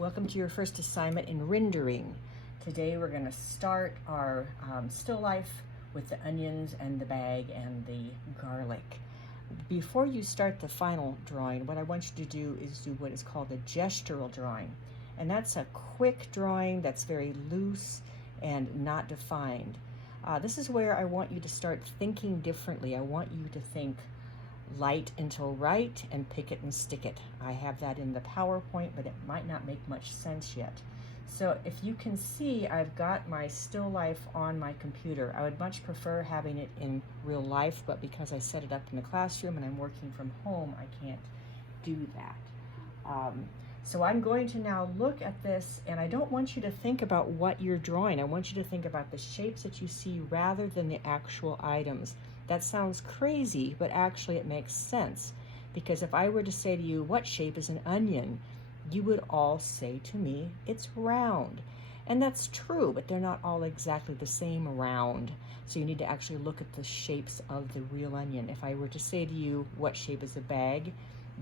Welcome to your first assignment in rendering. Today we're going to start our still life with the onions and the bag and the garlic. Before you start the final drawing, what I want you to do is do what is called a gestural drawing. And that's a quick drawing that's very loose and not defined. This is where I want you to start thinking differently. I want you to think light until right and pick it and stick it. I have that in the PowerPoint, but it might not make much sense yet. So if you can see, I've got my still life on my computer. I would much prefer having it in real life, but because I set it up in the classroom and I'm working from home, I can't do that. So I'm going to now look at this, and I don't want you to think about what you're drawing. I want you to think about the shapes that you see rather than the actual items. That sounds crazy, but actually it makes sense. Because if I were to say to you, what shape is an onion? You would all say to me, it's round. And that's true, but they're not all exactly the same round. So you need to actually look at the shapes of the real onion. If I were to say to you, what shape is a bag?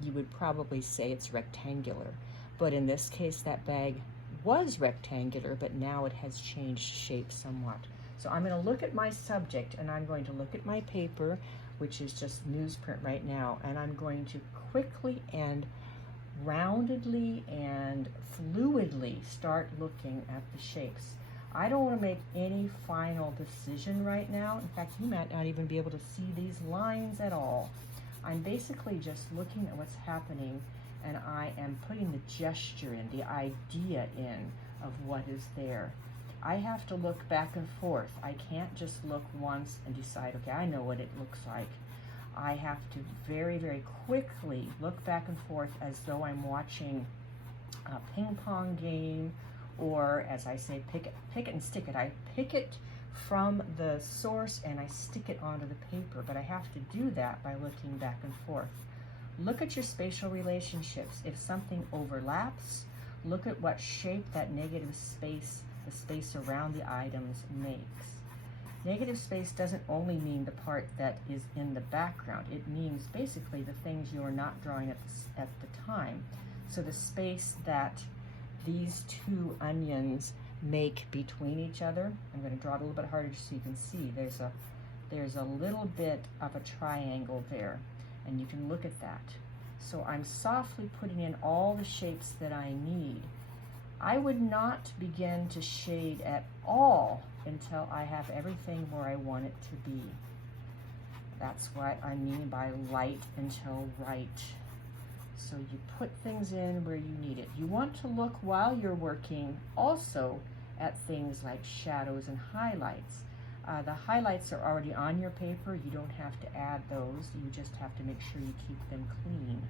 You would probably say it's rectangular. But in this case, that bag was rectangular, but now it has changed shape somewhat. So I'm going to look at my subject, and I'm going to look at my paper, which is just newsprint right now, and I'm going to quickly and roundedly and fluidly start looking at the shapes. I don't want to make any final decision right now. In fact, you might not even be able to see these lines at all. I'm basically just looking at what's happening, and I am putting the gesture in, the idea in of what is there. I have to look back and forth. I can't just look once and decide, okay, I know what it looks like. I have to very, very quickly look back and forth as though I'm watching a ping pong game, or as I say, pick it and stick it. I pick it from the source and I stick it onto the paper, but I have to do that by looking back and forth. Look at your spatial relationships. If something overlaps, look at what shape that negative space, the space around the items, makes. Negative space doesn't only mean the part that is in the background. It means basically the things you are not drawing at the time. So the space that these two onions make between each other, I'm going to draw it a little bit harder so you can see. There's a little bit of a triangle there, and you can look at that. So I'm softly putting in all the shapes that I need. I would not begin to shade at all until I have everything where I want it to be. That's what I mean by light until right. So you put things in where you need it. You want to look while you're working also at things like shadows and highlights. The highlights are already on your paper. You don't have to add those. You just have to make sure you keep them clean.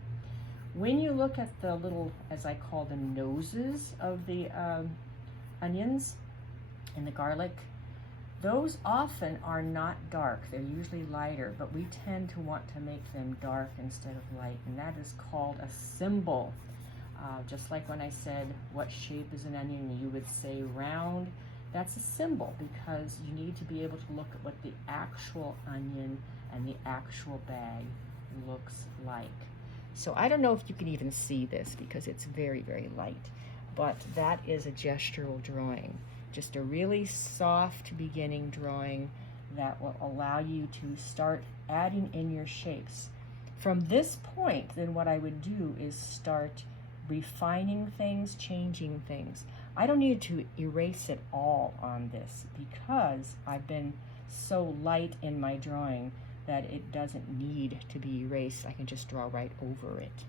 When you look at the little, as I call them, noses of the onions and the garlic, those often are not dark. They're usually lighter, but we tend to want to make them dark instead of light, and that is called a symbol. Just like when I said, what shape is an onion? You would say round. That's a symbol, because you need to be able to look at what the actual onion and the actual bag looks like. So I don't know if you can even see this because it's very, very light, but that is a gestural drawing. Just a really soft beginning drawing that will allow you to start adding in your shapes. From this point, then what I would do is start refining things, changing things. I don't need to erase it all on this because I've been so light in my drawing that it doesn't need to be erased. I can just draw right over it.